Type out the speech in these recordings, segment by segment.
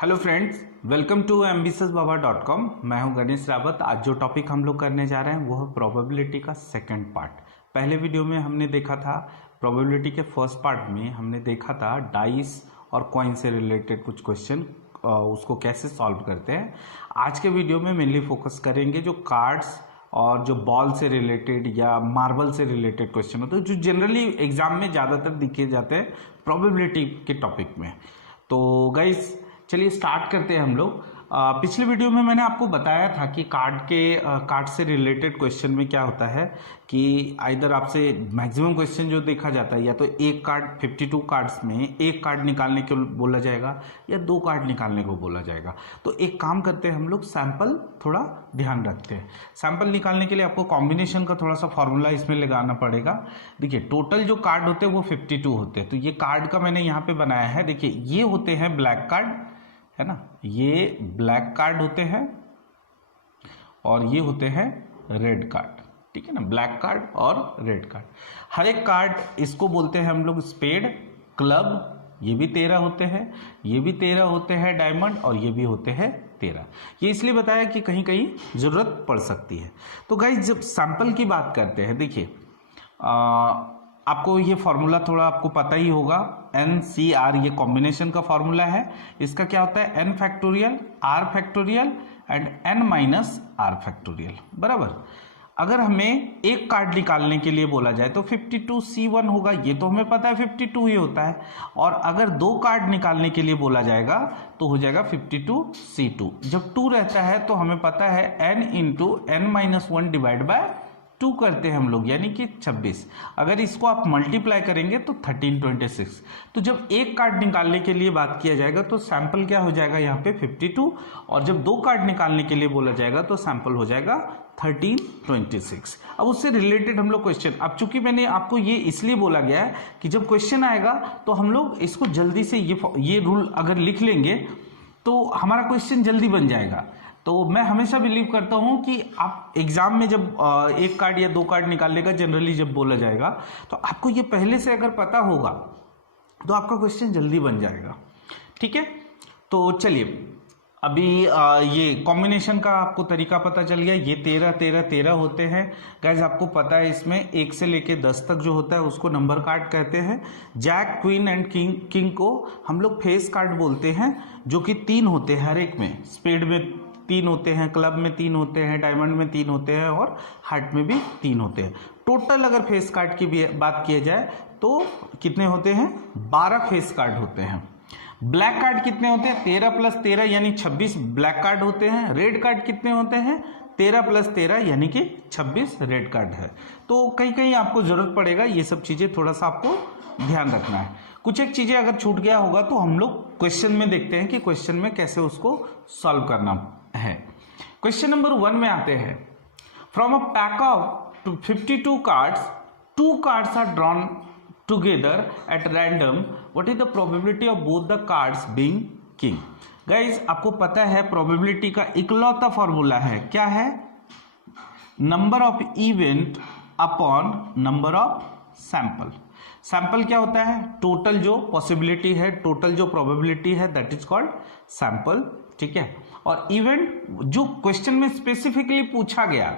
Hello friends, welcome to ambitiousbaba.com। मैं हूं गणेश रावत। आज जो टॉपिक हम लोग करने जा रहे हैं वो है प्रोबेबिलिटी का सेकंड पार्ट। पहले वीडियो में हमने देखा था प्रोबेबिलिटी के फर्स्ट पार्ट में हमने देखा था डाइस और कॉइन से रिलेटेड कुछ क्वेश्चन, उसको कैसे सॉल्व करते हैं। आज के वीडियो में मेनली फोकस करेंगे जो कार्ड्स और जो बॉल से रिलेटेड या मार्बल से रिलेटेड क्वेश्चन होते हैं जो जनरली एग्जाम में ज़्यादातर दिखे जाते हैं प्रोबेबिलिटी के टॉपिक में। तो गाइस चलिए स्टार्ट करते हैं हम लोग। पिछले वीडियो में मैंने आपको बताया था कि कार्ड से रिलेटेड क्वेश्चन में क्या होता है कि आइदर आपसे मैक्सिमम क्वेश्चन जो देखा जाता है या तो एक कार्ड 52 कार्ड्स में एक कार्ड निकालने को बोला जाएगा या दो कार्ड निकालने को बोला जाएगा। तो एक काम करते हैं हम लोग, सैंपल थोड़ा ध्यान रखते हैं। सैंपल निकालने के लिए आपको कॉम्बिनेशन का थोड़ा सा फॉर्मूला इसमें लगाना पड़ेगा। देखिए टोटल जो कार्ड होते हैं वो 52 होते हैं। तो ये कार्ड का मैंने यहाँ पे बनाया है। देखिए ये होते हैं ब्लैक कार्ड, है ना, ये ब्लैक कार्ड होते हैं और ये होते हैं रेड कार्ड। ठीक है ना, ब्लैक कार्ड और रेड कार्ड। हर एक कार्ड इसको बोलते हैं हम लोग स्पेड, क्लब, ये भी 13 होते हैं, ये भी 13 होते हैं, डायमंड, और ये भी होते हैं 13। ये इसलिए बताया कि कहीं कहीं जरूरत पड़ सकती है। तो गाइस जब सैंपल की बात करते हैं, देखिए आपको ये फॉर्मूला थोड़ा आपको पता ही होगा, NCR ये कॉम्बिनेशन का फॉर्मूला है। इसका क्या होता है, n factorial, r factorial and n minus r factorial, बराबर। अगर हमें एक कार्ड निकालने के लिए बोला जाए तो 52C1 होगा, ये तो हमें पता है 52 ही होता है। और अगर दो कार्ड निकालने के लिए बोला जाएगा तो हो जाएगा 52C2। जब 2 रहता है तो हमें पता है n into n minus 1 divide by 2 करते हैं हम लोग, यानी कि 26। अगर इसको आप मल्टीप्लाई करेंगे तो 1326। तो जब एक कार्ड निकालने के लिए बात किया जाएगा तो सैंपल क्या हो जाएगा यहाँ पे 52, और जब दो कार्ड निकालने के लिए बोला जाएगा तो सैंपल हो जाएगा 1326। अब उससे रिलेटेड हम लोग क्वेश्चन, अब चूंकि मैंने आपको ये इसलिए बोला गया है कि जब क्वेश्चन आएगा तो हम लोग इसको जल्दी से ये रूल अगर लिख लेंगे तो हमारा क्वेश्चन जल्दी बन जाएगा। तो मैं हमेशा बिलीव करता हूं कि आप एग्जाम में जब एक कार्ड या दो कार्ड निकालने का जनरली जब बोला जाएगा तो आपको ये पहले से अगर पता होगा तो आपका क्वेश्चन जल्दी बन जाएगा। ठीक है, तो चलिए अभी ये कॉम्बिनेशन का आपको तरीका पता चल गया। ये 13 13 13 होते हैं। गाइस आपको पता है इसमें 1 से लेके 10 तक जो होता है उसको नंबर कार्ड कहते हैं। जैक, क्वीन एंड किंग को हम लोग फेस कार्ड बोलते हैं, जो कि 3 होते हैं हर एक में। स्पेड में 3 होते हैं, क्लब में 3 होते हैं, डायमंड में 3 होते हैं और हार्ट में भी 3 होते हैं। टोटल अगर फेस कार्ड की भी बात किया जाए तो कितने होते हैं, 12 फेस कार्ड होते हैं। ब्लैक कार्ड कितने होते हैं, 13 प्लस 13 यानी 26 ब्लैक कार्ड होते हैं। रेड कार्ड कितने होते हैं, 13 प्लस 13 यानी कि 26 रेड कार्ड है। तो कहीं कहीं आपको जरूरत पड़ेगा, ये सब चीजें थोड़ा सा आपको ध्यान रखना है। कुछ एक चीजें अगर छूट गया होगा तो हम लोग क्वेश्चन में देखते हैं कि क्वेश्चन में कैसे उसको सॉल्व करना है। क्वेश्चन नंबर 1 में आते हैं, from a pack of 52 cards 2 cards are drawn together at random, what is the probability of both the cards being king. Guys आपको पता है प्रोबेबिलिटी का इकलौता फॉर्मूला है, क्या है, number of event upon number of sample. Sample क्या होता है, टोटल जो पॉसिबिलिटी है, टोटल जो प्रोबेबिलिटी है, दैट इज कॉल्ड सैंपल। ठीक है, और इवेंट जो क्वेश्चन में स्पेसिफिकली पूछा गया।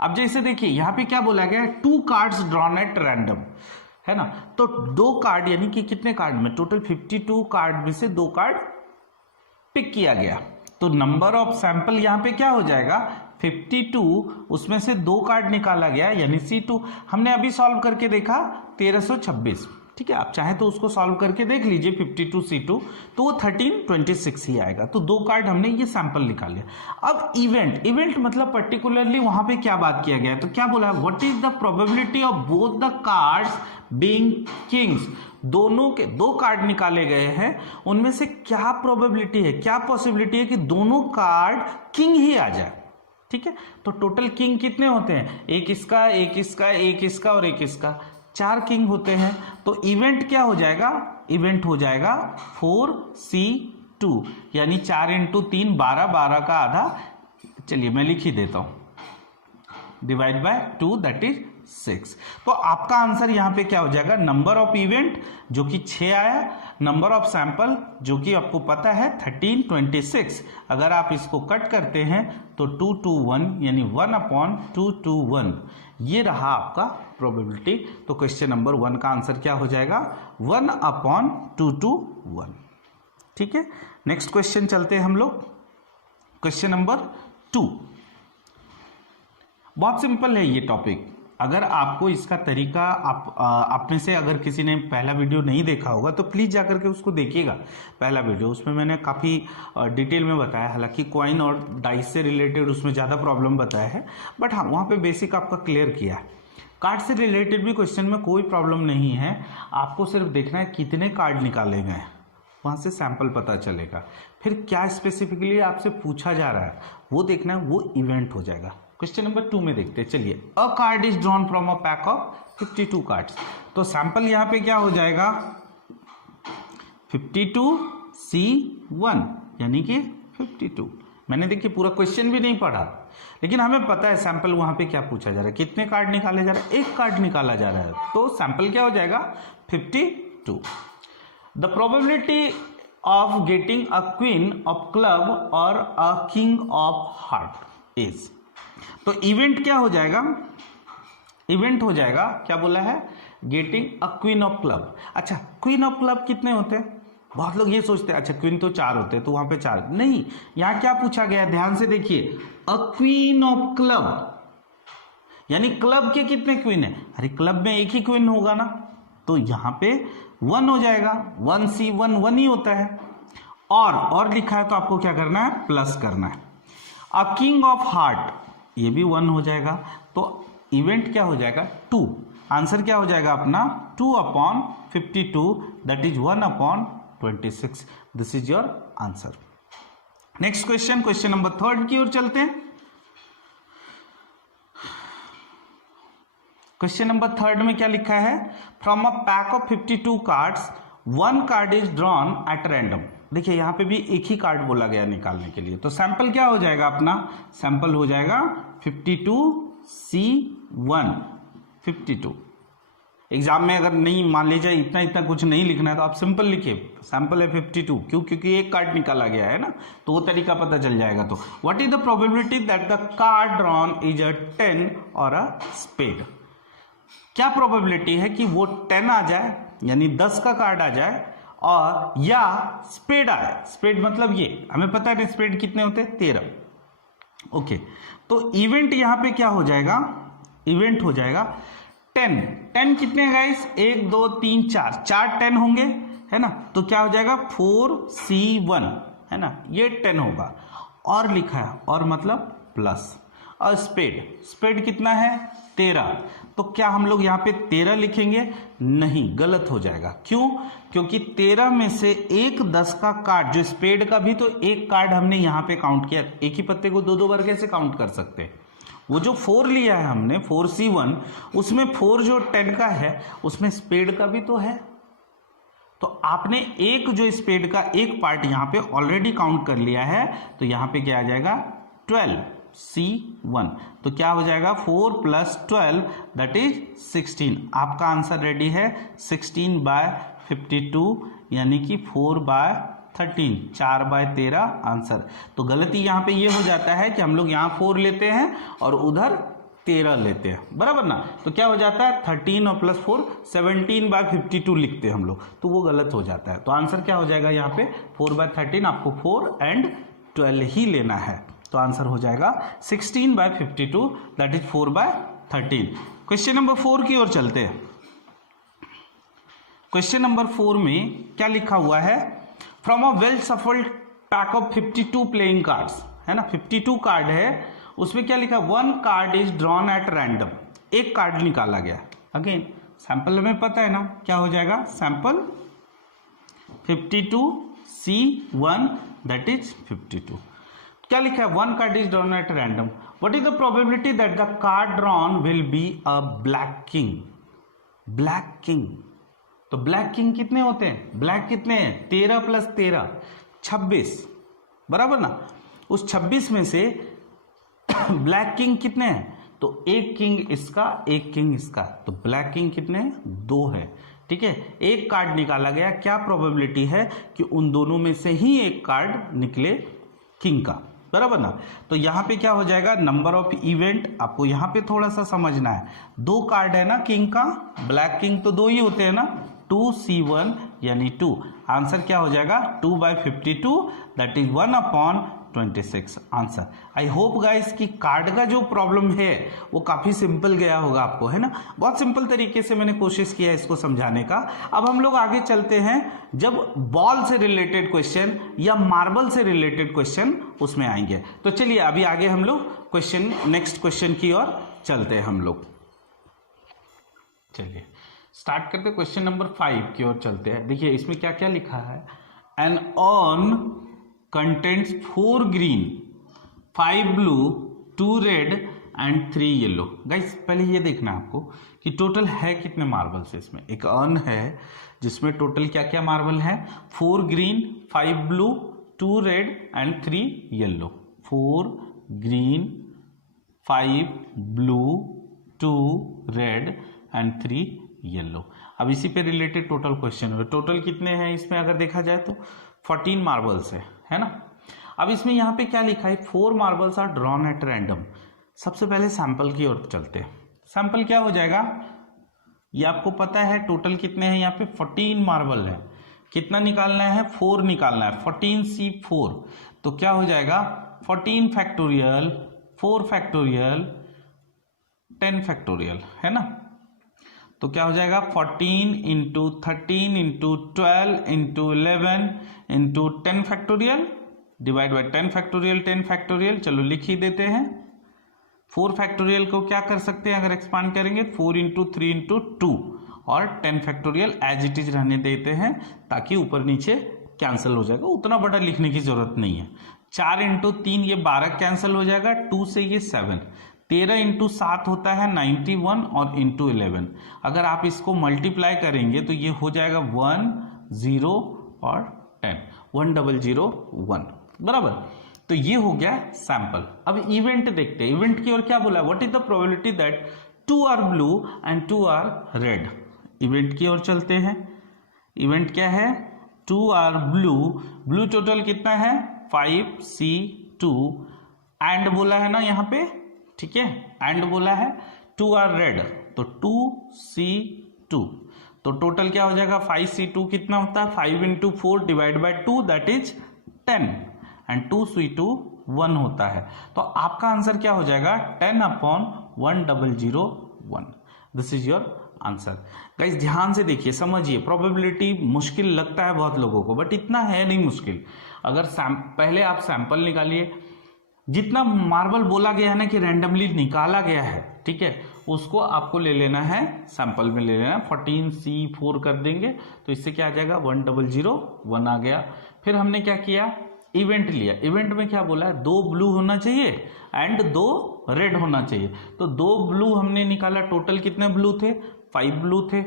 अब जैसे देखिए यहां पे क्या बोला गया, 2 कार्ड्स ड्रॉन एट रैंडम, है ना। तो 2 कार्ड यानी कि कितने कार्ड में, टोटल 52 कार्ड में से 2 कार्ड पिक किया गया। तो नंबर ऑफ सैंपल यहां पे क्या हो जाएगा, 52, उसमें से 2 कार्ड निकाला गया यानी C2। हमने अभी सॉल्व करके देखा 1326। ठीक है, आप चाहें तो उसको सॉल्व करके देख लीजिए 52C2, तो वो 1326 ही आएगा। तो 2 कार्ड हमने ये सैंपल निकाल लिया। अब इवेंट मतलब पर्टिकुलरली वहां पे क्या बात किया गया है, तो क्या बोला, what is the probability of both the cards being Kings. दोनों के 2 कार्ड निकाले गए हैं, उनमें से क्या प्रोबेबिलिटी है, क्या पॉसिबिलिटी है कि दोनों कार्ड किंग ही आ जाए। ठीक है, तो टोटल किंग कितने होते हैं, एक इसका, एक इसका, एक इसका और एक इसका, 4 किंग होते हैं। तो इवेंट क्या हो जाएगा, इवेंट हो जाएगा 4C2 यानी 4 इंटू 3 12, 12 का आधा, चलिए मैं लिख ही देता हूं, डिवाइड बाय 2 दैट इज 6। तो आपका आंसर यहां पे क्या हो जाएगा, नंबर ऑफ इवेंट जो कि 6 आया, नंबर ऑफ सैंपल जो कि आपको पता है 1326, अगर आप इसको कट करते हैं तो 2 to 1 यानी 1/2 to 1, ये रहा आपका प्रोबेबिलिटी। तो क्वेश्चन नंबर 1 का आंसर क्या हो जाएगा 1/2 to 1। ठीक है, नेक्स्ट क्वेश्चन चलते हैं हम लोग। क्वेश्चन नंबर 2, बहुत सिंपल है ये टॉपिक। अगर आपको इसका तरीका आप में से अगर किसी ने पहला वीडियो नहीं देखा होगा तो प्लीज जाकर के उसको देखिएगा। पहला वीडियो उसमें मैंने काफी डिटेल में बताया, हालांकि कॉइन और डाइस से रिलेटेड उसमें ज्यादा प्रॉब्लम बताया है, बट हाँ वहां पे बेसिक आपका क्लियर किया है। कार्ड से रिलेटेड भी क्वेश्चन में कोई प्रॉब्लम नहीं है, आपको सिर्फ देखना है कितने कार्ड निकाले गए, वहां से सैंपल पता चलेगा। फिर क्या स्पेसिफिकली आपसे पूछा जा रहा है वो देखना है, वो इवेंट हो जाएगा। क्वेश्चन नंबर 2 में देखते हैं, चलिए। अ card is drawn from a pack of 52 cards. तो सैंपल यहां पे क्या हो जाएगा 52C1 यानी कि 52। मैंने देखिए पूरा क्वेश्चन भी नहीं पढ़ा, लेकिन हमें पता है सैंपल वहां पे क्या पूछा जा रहा है, कितने कार्ड निकाले जा रहे हैं, एक कार्ड निकाला जा रहा है, तो सैंपल क्या हो जाएगा 52। The probability of getting a queen of club और a king of heart is. तो इवेंट क्या हो जाएगा, इवेंट हो जाएगा क्या बोला है getting a queen of club. अच्छा, क्वीन ऑफ क्लब कितने होते हैं, बहुत लोग ये सोचते हैं अच्छा क्वीन तो 4 होते हैं तो वहां पे 4 नहीं, यहां क्या पूछा गया ध्यान से देखिए, अ क्वीन ऑफ क्लब यानी क्लब के कितने क्वीन है, अरे क्लब में एक ही क्वीन होगा ना, तो यहां पे 1 हो जाएगा, 1C1 1 ही होता है। और लिखा है तो आपको क्या करना है प्लस करना है। अ किंग ऑफ हार्ट ये भी 1 हो जाएगा, तो इवेंट क्या हो जाएगा 2। आंसर क्या हो जाएगा अपना 2/52, that is 1/26। This is your answer. Next question, question number 3 की ओर चलते हैं। क्वेश्चन नंबर 3 में क्या लिखा है, from a pack of 52 cards 1 card is drawn at random. देखिए यहां पे भी एक ही कार्ड बोला गया निकालने के लिए, तो सैंपल क्या हो जाएगा अपना, सैंपल हो जाएगा 52C1 52। एग्जाम में अगर नहीं मान लीजिए इतना कुछ नहीं लिखना है तो आप सिंपल लिखिए सैंपल है 52, क्यों, क्योंकि एक कार्ड निकाला गया है ना, तो वो तरीका पता चल जाएगा। तो what is the probability that the card drawn is a 10 और अ स्पेड। क्या प्रोबेबिलिटी है कि वो 10 आ जाए यानी 10 का कार्ड आ जाए, और या स्पेड आए। स्पेड मतलब ये हमें पता है स्पेड कितने होते हैं 13। ओके, तो इवेंट यहां पे क्या हो जाएगा, इवेंट हो जाएगा 10 कितने हैं गाइस, 1 2 3 4 10 होंगे है ना, तो क्या हो जाएगा 4C1 है ना, ये 10 होगा। और लिखा है और मतलब प्लस, और स्पेड कितना है 13, तो क्या हम लोग यहाँ पे 13 लिखेंगे, नहीं गलत हो जाएगा। क्यों, क्योंकि 13 में से एक 10 का कार्ड, जो स्पेड का भी तो एक कार्ड हमने यहाँ पे काउंट किया, एक ही पत्ते को 2 बार कैसे काउंट कर सकते हैं। वो जो 4 लिया है हमने 4C1, उसमें 4 जो 10 का है उसमें स्पेड का भी तो है, तो आपने एक जो स्पेड का एक पार्ट यहाँ पे ऑलरेडी काउंट कर लिया है, तो यहाँ पे क्या आ जाएगा 12C1, तो क्या हो जाएगा 4 + 12 दैट इज 16। आपका आंसर रेडी है 16/52 यानी कि 4/13, 4/13 आंसर। तो गलती यहाँ पे ये हो जाता है कि हम लोग यहाँ 4 लेते हैं और उधर 13 लेते हैं, बराबर ना, तो क्या हो जाता है 13 और +4 17/52 लिखते हैं हम लोग, तो वो गलत हो जाता है। तो आंसर क्या हो जाएगा यहाँ पे 4/13, आपको 4 और 12 ही लेना है, तो आंसर हो जाएगा 16/52 दैट इज 4/13। क्वेश्चन नंबर 4 की ओर चलते हैं। क्वेश्चन नंबर 4 में क्या लिखा हुआ है, from a well shuffled pack of 52 playing cards है ना, 52 कार्ड है, उसमें क्या लिखा 1 card is drawn at random, एक कार्ड निकाला गया। अगेन सैंपल हमें पता है ना क्या हो जाएगा, सैंपल 52C1 दैट इज 52। क्या लिखा है 1 card is drawn at random, what is the probability that the card drawn will be a black king. Black king, तो ब्लैक किंग कितने होते हैं, ब्लैक कितने हैं 13 + 13 26, बराबर ना। उस 26 में से ब्लैक किंग कितने हैं, तो एक किंग इसका एक किंग इसका, तो ब्लैक किंग कितने हैं 2 है, ठीक है, एक कार्ड निकाला गया, क्या प्रोबेबिलिटी है कि उन दोनों में से ही एक कार्ड निकले किंग का, बराबर ना। तो यहाँ पे क्या हो जाएगा, नंबर ऑफ इवेंट आपको यहाँ पे थोड़ा सा समझना है। दो कार्ड है ना किंग का, ब्लैक किंग तो दो ही होते हैं ना, 2c1 यानी 2। आंसर क्या हो जाएगा 2/52, that is 1/26 answer. I hope guys कि कार्ड का जो प्रॉब्लम है वो काफी सिंपल गया होगा आपको, है ना। बहुत सिंपल तरीके से मैंने कोशिश किया इसको समझाने का। अब हम लोग आगे चलते हैं, जब बॉल से रिलेटेड क्वेश्चन या मार्बल से रिलेटेड क्वेश्चन उसमें आएंगे। तो चलिए अभी आगे हम लोग क्वेश्चन, नेक्स्ट क्वेश्चन की ओर चलते हैं हम लोग। चलिए स्टार्ट करते, क्वेश्चन नंबर 5 की ओर चलते हैं। देखिए इसमें क्या क्या लिखा है, an urn contents 4 green 5 blue 2 red and 3 yellow. Guys पहले ये देखना है आपको कि टोटल है कितने मार्बल्स इसमें। एक अर्न है जिसमें टोटल क्या क्या मार्बल है, 4 green 5 blue 2 red and 3 yellow. 4 green 5 blue 2 red and 3 yellow. अब इसी पे रिलेटेड टोटल क्वेश्चन है। टोटल कितने हैं इसमें अगर देखा जाए तो 14 मार्बल्स है ना। अब इसमें यहाँ पे क्या लिखा है, 4 marbles are drawn at random. सबसे पहले सैंपल की ओर चलते हैं। सैंपल क्या हो जाएगा, ये आपको पता है टोटल कितने हैं, यहाँ पे 14 मार्बल है। कितना निकालना है, 4 निकालना है, 14c4। तो क्या हो जाएगा 14 फैक्टोरियल 4 फैक्टोरियल 10 फैक्टोरियल, है ना। तो क्या हो जाएगा 14 into 13 into 12 into 11 into 10 factorial divide by 10 factorial 10 factorial. चलो लिख ही देते हैं। 4 फैक्टोरियल को क्या कर सकते हैं अगर एक्सपांड करेंगे, 4 इंटू 3 इंटू 2 और 10 फैक्टोरियल एज इट इज रहने देते हैं ताकि ऊपर नीचे कैंसिल हो जाएगा, उतना बड़ा लिखने की जरूरत नहीं है। 4 इंटू 3 ये 12 कैंसिल हो जाएगा, 2 से ये 7, 13 इंटू 7 होता है 91 और इंटू 11। अगर आप इसको मल्टीप्लाई करेंगे तो ये हो जाएगा 1 0 और 10, 1001, बराबर। तो ये हो गया सैंपल। अब इवेंट देखते हैं। इवेंट की ओर क्या बोला, what is the probability that 2 are blue and 2 are red. Event की ओर चलते हैं। इवेंट क्या है, 2 आर ब्लू, ब्लू टोटल कितना है 5c2 एंड बोला है ना यहाँ पे, ठीक है, एंड बोला है 2 आर रेड तो 2c2। तो टोटल क्या हो जाएगा 5c2 कितना होता है 5 into 4 divide by 2 that is 10 and 2c2 1 होता है। तो आपका आंसर क्या हो जाएगा 10/1001। This is your answer. Guys ध्यान से देखिए, समझिए। प्रोबेबिलिटी मुश्किल लगता है बहुत लोगों को, बट इतना है नहीं मुश्किल। अगर पहले आप सैंपल निकालिए, जितना मार्बल बोला गया है ना कि रैंडमली निकाला गया है, ठीक है, उसको आपको ले लेना है, सैंपल में ले लेना है। 14c4 कर देंगे तो इससे क्या आ जाएगा 1001 आ गया। फिर हमने क्या किया, इवेंट लिया। इवेंट में क्या बोला है 2 ब्लू होना चाहिए एंड 2 रेड होना चाहिए। तो 2 ब्लू हमने निकाला, टोटल कितने ब्लू थे 5 ब्लू थे,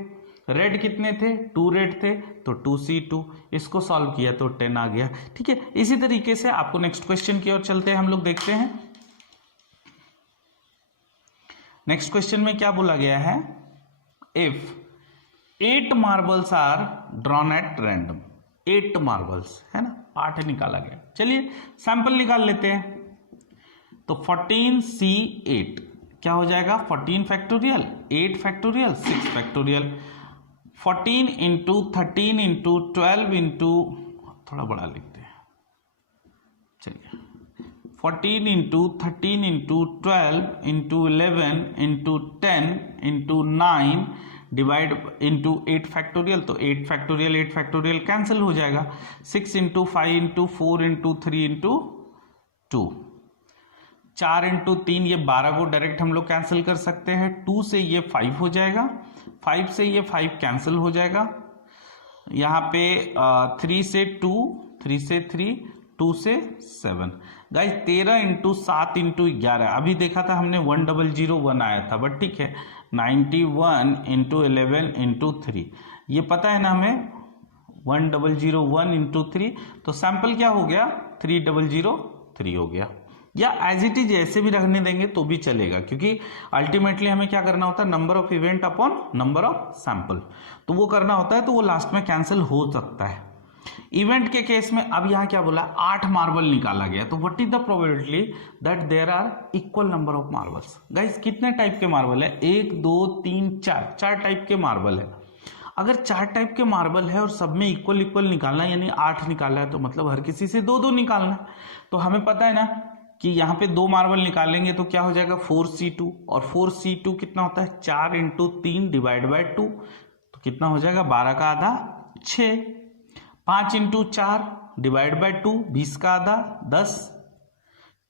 रेड कितने थे 2 रेड थे तो 2c2। इसको सॉल्व किया तो 10 आ गया, ठीक है। इसी तरीके से आपको नेक्स्ट क्वेश्चन की ओर चलते हैं, हम लोग देखते हैं। नेक्स्ट क्वेश्चन में क्या बोला गया है, if 8 marbles are drawn at random. 8 marbles है ना, 8 निकाला गया। चलिए सैंपल निकाल लेते हैं। तो 14c8 क्या हो जाएगा 14 factorial 8 factorial 6 factorial. 14 into 13 into 12 into, थोड़ा बड़ा लिखते हैं, चलिए 14 into 13 into 12 into 11 into 10 into 9 divide into 8 factorial. तो 8 फैक्टोरियल 8 फैक्टोरियल कैंसिल हो जाएगा। 6 into 5 into 4 into 3 into 2, 4 into 3 ये 12 को डायरेक्ट हम लोग कैंसिल कर सकते हैं। 2 से ये 5 हो जाएगा, 5 से ये 5 कैंसिल हो जाएगा। यहाँ पे 3 से 2, 3 से 3, 2 से 7। गाइस 13 इंटू 7 इंटू 11, अभी देखा था हमने 1001 आया था, बट ठीक है 91 इंटू 11 इंटू 3, ये पता है ना हमें 1001 इंटू 3। तो सैंपल क्या हो गया 3003 हो गया, या एज इट इज ऐसे भी रखने देंगे तो भी चलेगा, क्योंकि अल्टीमेटली हमें क्या करना होता है, number of event upon number of sample, तो वो करना होता है, तो वो लास्ट में कैंसिल हो सकता है। इवेंट के केस में अब यहां क्या बोला, 8 मार्बल निकाला गया, तो what is the probability that there are equal number of marbles. Guys कितने टाइप के मार्बल है, 1 2 3 4 टाइप के मार्बल है। अगर 4 टाइप के मार्बल है और सब में इक्वल इक्वल निकालना, यानी 8 निकालना है, तो मतलब हर किसी से 2 2 निकालना है। तो हमें पता है ना कि यहाँ पे 2 मार्बल निकालेंगे तो क्या हो जाएगा 4c2, और 4c2 कितना होता है 4 × 3 डिवाइड बाय 2, तो कितना हो जाएगा 12 का आधा 6, 5 × 4 डिवाइड बाय 2 20 का आधा 10,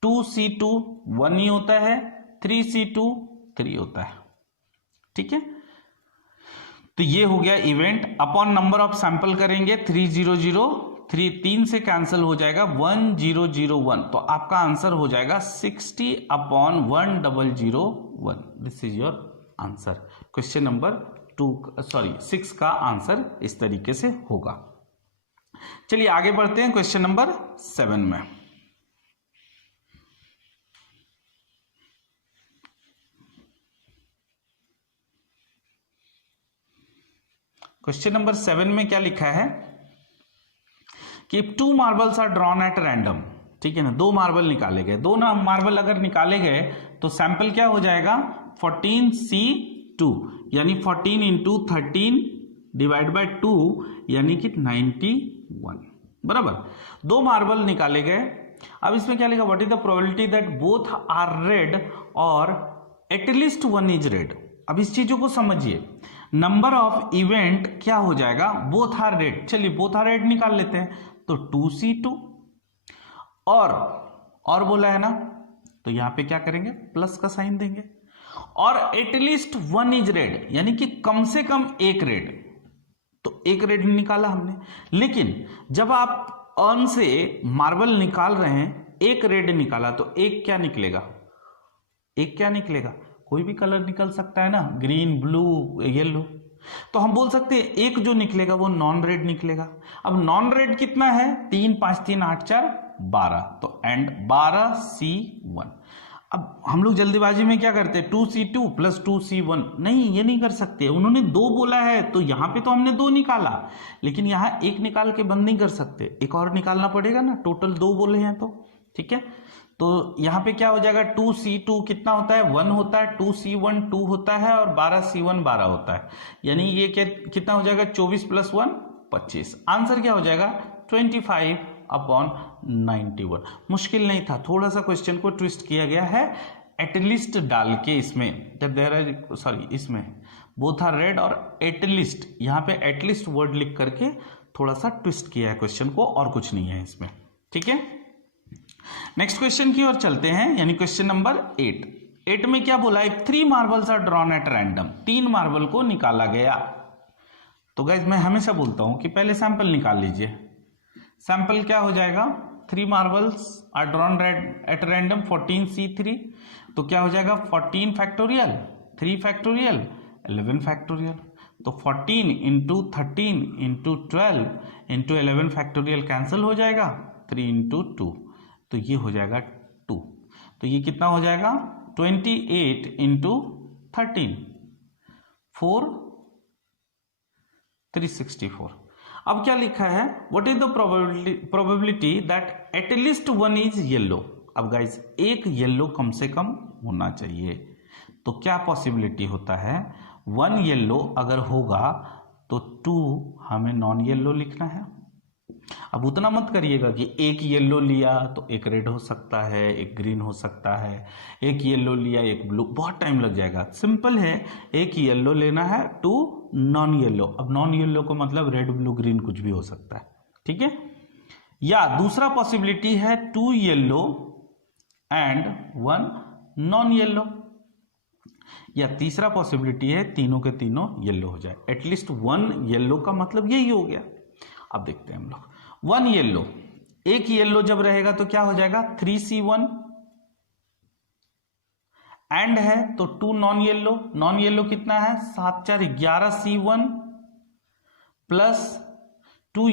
2c2 1 ही होता है, 3c2 3 होता है। ठीक है, तो ये हो गया event. Upon number of sample करेंगे 300, 3 से कैंसिल हो जाएगा 1001, तो आपका आंसर हो जाएगा 60/1001। This is your answer. Question number 6 का आंसर इस तरीके से होगा। चलिए आगे बढ़ते हैं क्वेश्चन नंबर 7 में। क्वेश्चन नंबर 7 में क्या लिखा है कि 2 marbles are drawn at random. ठीक है ना, 2 मार्बल निकाले गए, 2 मार्बल अगर निकाले गए तो सैंपल क्या हो जाएगा 14c2, यानी 14 × 13 डिवाइड बाय 2, यानी कि 91 बराबर। 2 मार्बल निकाले गए। अब इसमें क्या लिखा, what is the probability that both are red और एटलीस्ट 1 इज रेड। अब इस चीजों को समझिए, नंबर ऑफ इवेंट क्या हो जाएगा, बोथ आर रेड। चलिए बोथ आर रेड निकाल लेते हैं, तो 2c2 और बोला है ना, तो यहां पे क्या करेंगे प्लस का साइन देंगे, और एटलीस्ट 1 इज रेड, यानी कि कम से कम एक रेड, तो एक रेड निकाला हमने। लेकिन जब आप अर्न से मार्बल निकाल रहे हैं, एक रेड निकाला, तो एक क्या निकलेगा, कोई भी कलर निकल सकता है ना, ग्रीन ब्लू येलो, तो हम बोल सकते हैं एक जो निकलेगा वो नॉन रेड निकलेगा। अब नॉन रेड कितना है, 3 5 3 8 4 12, तो एंड 12c1। अब हम लोग जल्दीबाजी में क्या करते हैं 2c2 + 2c1, नहीं ये नहीं कर सकते, उन्होंने 2 बोला है तो यहां पे तो हमने 2 निकाला, लेकिन यहां एक निकाल के बंद नहीं कर सकते, एक और निकालना पड़ेगा ना, टोटल 2 बोले हैं तो। ठीक है, तो यहां पे क्या हो जाएगा 2c2 कितना होता है 1 होता है, 2c1 2 होता है, और 12c1 12 होता है, यानी ये कितना हो जाएगा 24 + 1 25। आंसर क्या हो जाएगा 25/91। मुश्किल नहीं था, थोड़ा सा क्वेश्चन को ट्विस्ट किया गया है एटलीस्ट डाल के, इसमें इसमें बोथ आर रेड और एटलीस्ट, यहां पे एटलीस्ट वर्ड लिख करके थोड़ा सा ट्विस्ट किया है क्वेश्चन को, और कुछ नहीं है इसमें। ठीक है, नेक्स्ट क्वेश्चन की ओर चलते हैं, यानी क्वेश्चन नंबर 8 में क्या बोला है, 3 marbles are drawn at random, 3 marble को निकाला गया। तो गाइज मैं हमेशा बोलता हूं कि पहले सैंपल निकाल लीजिए। सैंपल क्या हो जाएगा, 3 marbles are drawn at random 14c3, तो क्या हो जाएगा 14 फैक्टोरियल 3 फैक्टोरियल 11 फैक्टोरियल, तो 14 × 13 × 12 × 11 फैक्टोरियल कैंसिल हो जाएगा, 3 × 2, तो ये हो जाएगा 2, तो ये कितना हो जाएगा 28 × 13 4 364। अब क्या लिखा है, what is the probability that at least 1 is yellow. अब गाइज एक येलो कम से कम होना चाहिए, तो क्या पॉसिबिलिटी होता है 1 येलो अगर होगा तो 2 हमें नॉन येलो लिखना है। अब उतना मत करिएगा कि एक येलो लिया तो एक रेड हो सकता है, एक ग्रीन हो सकता है, एक येलो लिया एक ब्लू, बहुत टाइम लग जाएगा। सिंपल है, एक येलो लेना है, 2 नॉन येलो। अब नॉन येलो को मतलब रेड ब्लू ग्रीन कुछ भी हो सकता है। ठीक है, या दूसरा पॉसिबिलिटी है 2 येलो एंड 1 नॉन येलो, या तीसरा पॉसिबिलिटी है तीनों के तीनों येलो हो जाए। एटलीस्ट 1 येलो का मतलब यही हो गया। अब देखते हैं हम लोग 1 येलो, एक येलो जब रहेगा तो क्या हो जाएगा 3c1, एंड है तो 2 नॉन येलो कितना है 7 4 11c1 प्लस 2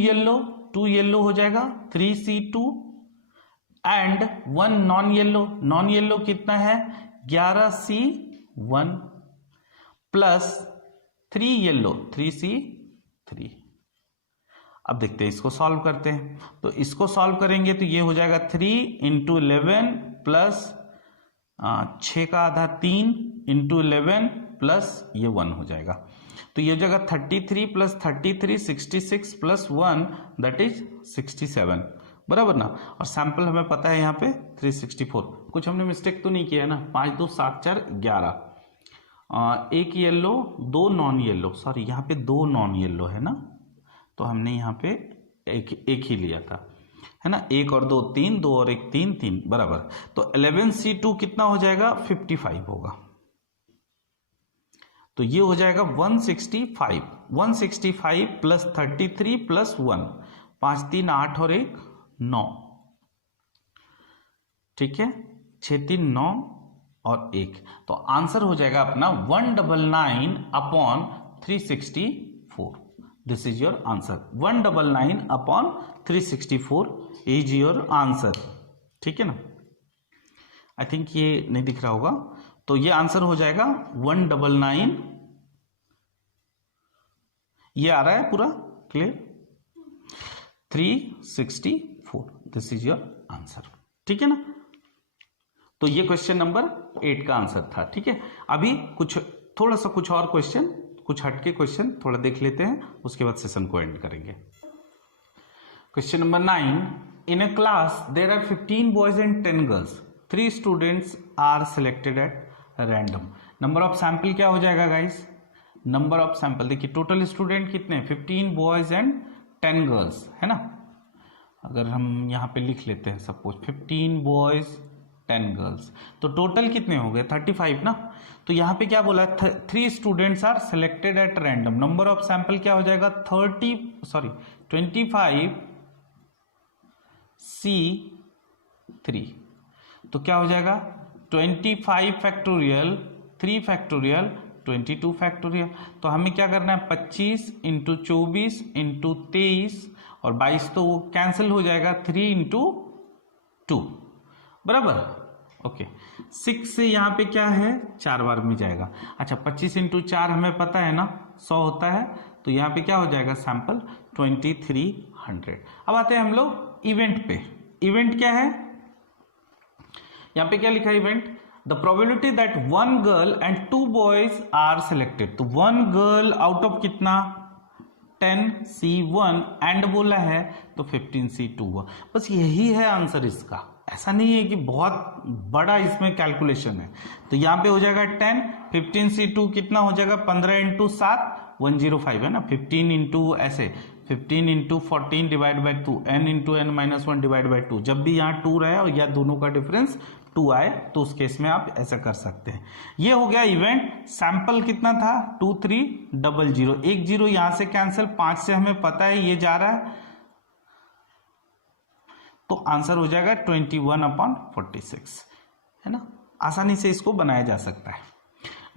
येलो हो जाएगा 3c2 एंड 1 नॉन येलो कितना है 11C1 प्लस 3 येलो 3C3। अब देखते हैं इसको सॉल्व करते हैं। तो इसको सॉल्व करेंगे तो ये हो जाएगा 3 इंटू 11 प्लस 6 का आधा 3 इंटू 11 प्लस ये 1 हो जाएगा। तो ये हो जाएगा 33 प्लस 33 66 प्लस 1 दैट इज 67 बराबर ना। और सैंपल हमें पता है यहाँ पे 364। कुछ हमने मिस्टेक तो नहीं किया है ना। 5 2 7 4 11 एक येलो 2 नॉन येलो, सॉरी यहाँ पे 2 नॉन येलो है ना, तो हमने यहाँ पे एक ही लिया था है ना। 1 और 2 3, 2 और 1 3 3 बराबर। तो 11C2 कितना हो जाएगा 55 होगा। तो ये हो जाएगा 165 प्लस 33 प्लस 1 5 3 8 और 1 9, ठीक है 6 3 9 और 1। तो आंसर हो जाएगा अपना 199 upon 364। This is your answer. 199 upon 364 is your answer, ठीक है ना। आई थिंक ये नहीं दिख रहा होगा। तो ये आंसर हो जाएगा 199। ये आ रहा है पूरा clear 364। This is your answer, ठीक है ना। तो ये क्वेश्चन नंबर 8 का आंसर था, ठीक है। अभी थोड़ा सा कुछ और क्वेश्चन, कुछ हटके क्वेश्चन थोड़ा देख लेते हैं, उसके बाद सेशन को एंड करेंगे। Question number 9, in a class there are 15 boys and 10 girls, 3 students are selected at random. Number of sample क्या हो जाएगा गाइस, नंबर ऑफ सैंपल देखिए टोटल स्टूडेंट कितने 15 बॉयज एंड 10 गर्ल्स है ना। अगर हम यहाँ पे लिख लेते हैं सपोज 15 बॉयज 10 गर्ल्स, तो टोटल कितने हो गए 35 ना। तो यहाँ पे क्या बोला 3 students are selected at random. Number of sample क्या हो जाएगा 25C3। तो क्या हो जाएगा 25 फैक्टोरियल 3 फैक्टोरियल 22 फैक्टोरियल। तो हमें क्या करना है 25 इंटू 24 इंटू 23 और 22 तो वो कैंसिल हो जाएगा 3 इंटू 2 बराबर। ओके 6 से यहाँ पे क्या है 4 बार में जाएगा। अच्छा 25 इंटू 4 हमें पता है ना 100 होता है। तो यहाँ पे क्या हो जाएगा सैंपल 2300। अब आते हैं हम लोग इवेंट पे। इवेंट क्या है यहाँ पे क्या लिखा है event, the probability that 1 girl and 2 boys are selected. तो 1 गर्ल आउट ऑफ कितना 10C1 एंड बोला है तो 15C2 हुआ। बस यही है आंसर इसका, ऐसा नहीं है कि बहुत बड़ा इसमें कैलकुलेशन है। तो यहाँ पे हो जाएगा 10, 15C2 कितना हो जाएगा 15 इंटू 7 105 है ना। 15 इंटू ऐसे 15 into 14 divide by 2 n into n minus 1 divide by 2। जब भी यहाँ 2 रहे और या दोनों का डिफरेंस 2 आए तो उस केस में आप ऐसा कर सकते हैं। ये हो गया इवेंट। सैंपल कितना था 2300। एक जीरो यहां से कैंसिल, 5 से हमें पता है ये जा रहा है, तो आंसर हो जाएगा 21/46 है ना। आसानी से इसको बनाया जा सकता है।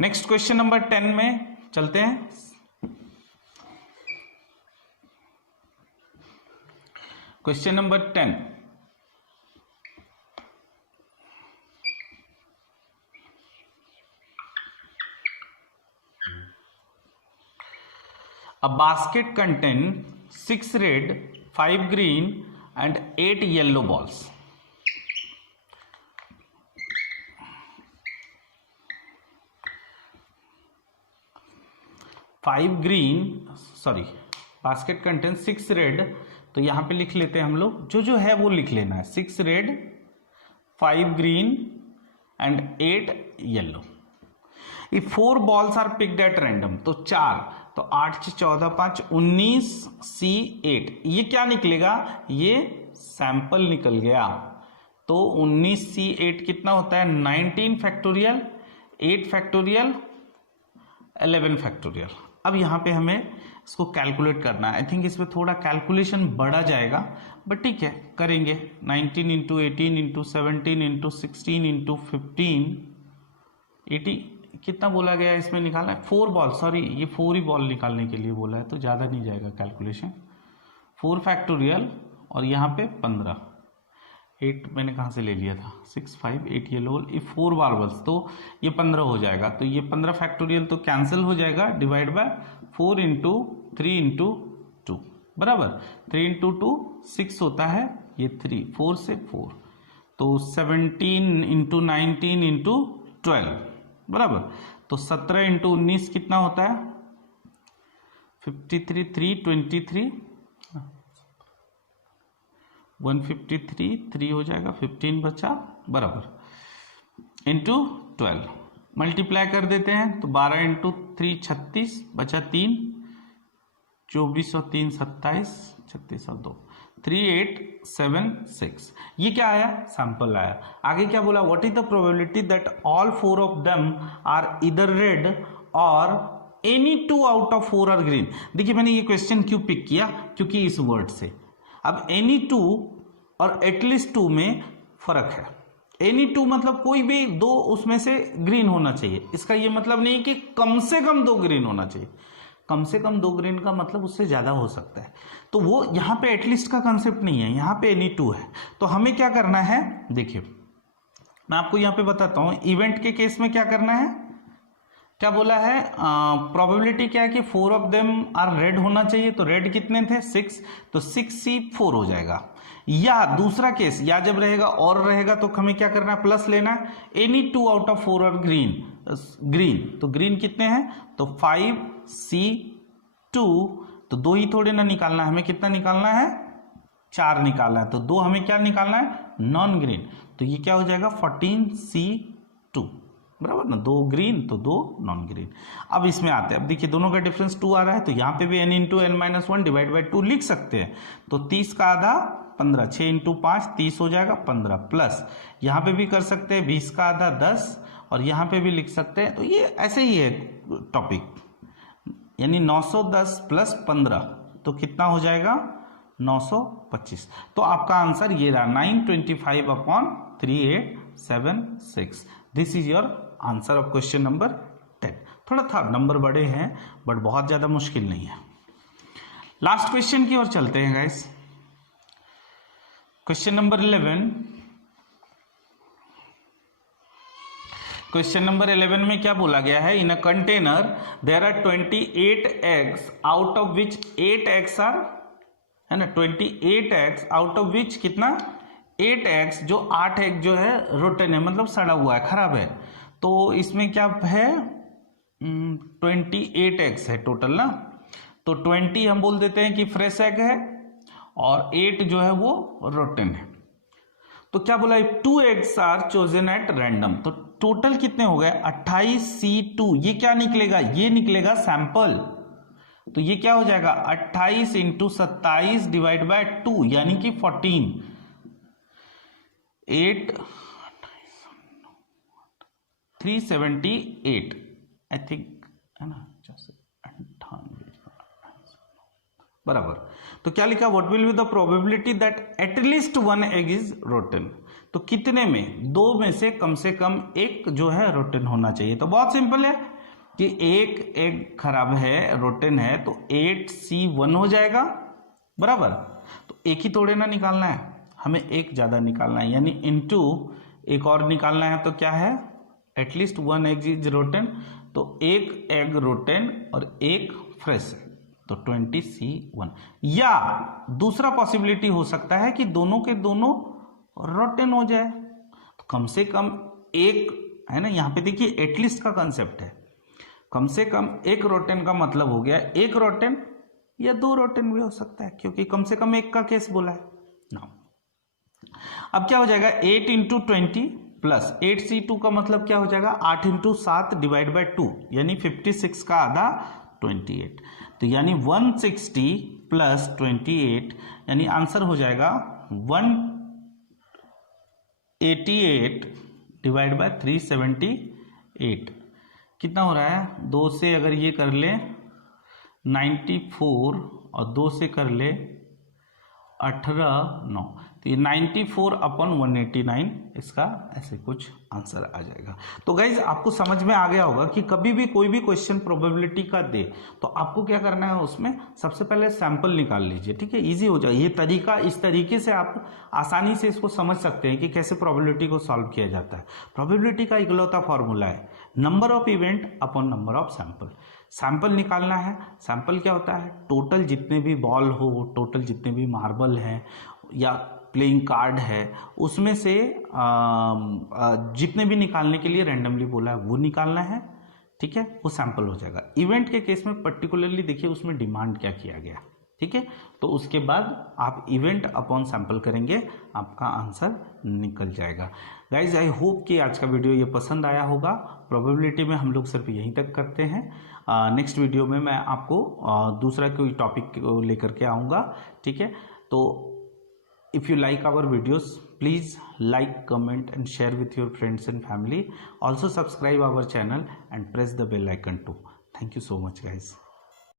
नेक्स्ट क्वेश्चन नंबर 10 में चलते हैं। Question number 10, a basket contains 6 red, 5 green and 8 yellow balls. Basket contain 6 red, तो यहां पे लिख लेते हैं हम लोग, जो है वो लिख लेना है। 6 red 5 green and 8 yellow. If 4 balls are picked at random, तो 4, तो 8 से 14 5 19C8। ये क्या निकलेगा, ये सैंपल निकल गया। तो 19C8 कितना होता है 19 फैक्टोरियल 8 फैक्टोरियल 11 फैक्टोरियल। अब यहाँ पे हमें इसको कैलकुलेट करना है। आई थिंक इसमें थोड़ा कैलकुलेशन बढ़ा जाएगा, बट ठीक है करेंगे। 19 इंटू 18 इंटू 17 इंटू 16 इंटू 15 80 कितना बोला गया इसमें निकालना है 4 बॉल, सॉरी ये 4 ही बॉल निकालने के लिए बोला है, तो ज़्यादा नहीं जाएगा कैलकुलेशन। 4 फैक्टोरियल और यहाँ पे 15 8 मैंने कहाँ से ले लिया था, 6 5 8 ये लोग, ये 4 मार्बल्स, तो ये 15 हो जाएगा। तो ये 15 फैक्टोरियल तो कैंसिल हो जाएगा, डिवाइड बाय 4 इंटू 3 इंटू 2 बराबर। 3 इंटू 2 6 होता है, ये 3 4 से 4, तो 17 इंटू 19 इंटू 12 बराबर। तो 17 इंटू 19 कितना होता है, 53 323 153 3 हो जाएगा, 15 बचा बराबर इंटू 12 मल्टीप्लाई कर देते हैं। तो 12 इंटू 3 36 बचा 3, 24 और 3 27, 36 और 2 3876। ये क्या आया, सैंपल आया। आगे क्या बोला, what is the probability that all 4 of them are इधर रेड और any 2 out of 4 are green. देखिए मैंने ये क्वेश्चन क्यों पिक किया, क्योंकि इस वर्ड से। अब एनी 2 और एटलीस्ट 2 में फर्क है। एनी 2 मतलब कोई भी 2 उसमें से ग्रीन होना चाहिए, इसका ये मतलब नहीं कि कम से कम 2 ग्रीन होना चाहिए। कम से कम 2 ग्रीन का मतलब उससे ज्यादा हो सकता है, तो वो यहाँ पे एटलीस्ट का कंसेप्ट नहीं है, यहाँ पे एनी 2 है। तो हमें क्या करना है, देखिए मैं आपको यहाँ पे बताता हूँ। इवेंट के केस में क्या करना है, क्या बोला है, प्रोबेबिलिटी क्या है कि 4 ऑफ देम आर रेड होना चाहिए। तो रेड कितने थे, 6, तो 6C4 हो जाएगा। या दूसरा केस, या जब रहेगा और रहेगा तो हमें क्या करना है, प्लस लेना है। Any 2 out of 4 are green, green तो ग्रीन कितने हैं, तो 5C2, तो 2 ही थोड़े ना निकालना है, हमें कितना निकालना है, 4 निकालना है। तो 2 हमें क्या निकालना है, नॉन ग्रीन। तो ये क्या हो जाएगा, 14C2 बराबर ना, 2 ग्रीन तो 2 नॉन ग्रीन। अब इसमें आते हैं, अब देखिए दोनों का डिफरेंस 2 आ रहा है, तो यहाँ पे भी n into n minus 1 divide by 2 लिख सकते हैं। तो 30 का आधा 15, 6 इंटू 5 30 हो जाएगा 15, प्लस यहाँ पे भी कर सकते हैं 20 का आधा 10, और यहाँ पे भी लिख सकते हैं। तो ये ऐसे ही है टॉपिक, यानी 910 प्लस 15 तो कितना हो जाएगा, 925। तो आपका आंसर ये रहा, 925/3876। This is your answer of question number 10। थोड़ा था नंबर बड़े हैं बट बहुत ज्यादा मुश्किल नहीं है। लास्ट क्वेश्चन की ओर चलते हैं guys. Question number 11। Question number 11 में क्या बोला गया है, in a container there are 28 eggs out of which 8 eggs are, है ना, 28 एग्स आउट ऑफ विच कितना, 8 एग्स, जो 8 एग जो है रोटन है, मतलब सड़ा हुआ है, खराब है। तो इसमें क्या है, 28 एग्स है टोटल ना। तो 20 हम बोल देते हैं कि फ्रेश एग है, और 8 जो है वो रोटन है। तो क्या बोला, 2 eggs are chosen at random. तो टोटल कितने हो गए, 28C2। ये क्या निकलेगा, ये निकलेगा सैंपल। तो ये क्या हो जाएगा, 28 इंटू 27 डिवाइड बाय 2 यानी कि 14, 8 378 आई थिंक, है ना, 98 बराबर। तो क्या लिखा, what will be the probability that at least 1 egg is rotten. तो कितने में, 2 में से कम एक जो है रोटन होना चाहिए। तो बहुत सिंपल है कि एक एग खराब है, रोटन है, तो 8C1 हो जाएगा बराबर। तो एक ही थोड़े ना निकालना है, हमें एक ज्यादा निकालना है, यानी इनटू एक और निकालना है। तो क्या है, एटलीस्ट 1 एग इज रोटन, तो एक एग रोटन और एक फ्रेश है, तो 20C1। या दूसरा पॉसिबिलिटी हो सकता है कि दोनों के दोनों रोटन हो जाए, तो कम से कम एक, है ना, यहाँ पे देखिए एटलीस्ट का कंसेप्ट है, कम से कम एक रोटन का मतलब हो गया एक रोटन या 2 रोटन भी हो सकता है, क्योंकि कम से कम एक का केस बोला है ना। अब क्या हो जाएगा, 8 इंटू 20 प्लस 8C2 का मतलब क्या हो जाएगा, 8 इंटू 7 डिवाइड बाई 2 यानी 56 का आधा 28। तो यानी 160 प्लस 28 यानी आंसर हो जाएगा 188 डिवाइड बाय 378। कितना हो रहा है, 2 से अगर ये कर ले 94 और 2 से कर ले 18 9, तो ये 94/189 इसका ऐसे कुछ आंसर आ जाएगा। तो गाइज आपको समझ में आ गया होगा कि कभी भी कोई भी क्वेश्चन प्रोबेबिलिटी का दे तो आपको क्या करना है, उसमें सबसे पहले सैंपल निकाल लीजिए, ठीक है, इजी हो जाए ये तरीका। इस तरीके से आप आसानी से इसको समझ सकते हैं कि कैसे प्रोबेबिलिटी को सॉल्व किया जाता है। प्रोबेबिलिटी का इकलौता फॉर्मूला है number of event upon number of sample. Sample निकालना है, सैंपल क्या होता है, टोटल जितने भी बॉल हो, टोटल जितने भी मार्बल हैं या प्लेइंग कार्ड है, उसमें से जितने भी निकालने के लिए रैंडमली बोला है वो निकालना है, ठीक है, वो सैंपल हो जाएगा। इवेंट के केस में पर्टिकुलरली देखिए उसमें डिमांड क्या किया गया, ठीक है, तो उसके बाद आप इवेंट अपॉन सैंपल करेंगे, आपका आंसर निकल जाएगा। गाइज आई होप कि आज का वीडियो ये पसंद आया होगा। प्रोबेबिलिटी में हम लोग सिर्फ यहीं तक करते हैं। नेक्स्ट वीडियो में मैं आपको दूसरा कोई टॉपिक लेकर के आऊँगा, ठीक है। तो if you like our videos, please like, comment and share with your friends and family. Also subscribe our channel and press the bell icon too. Thank you so much guys.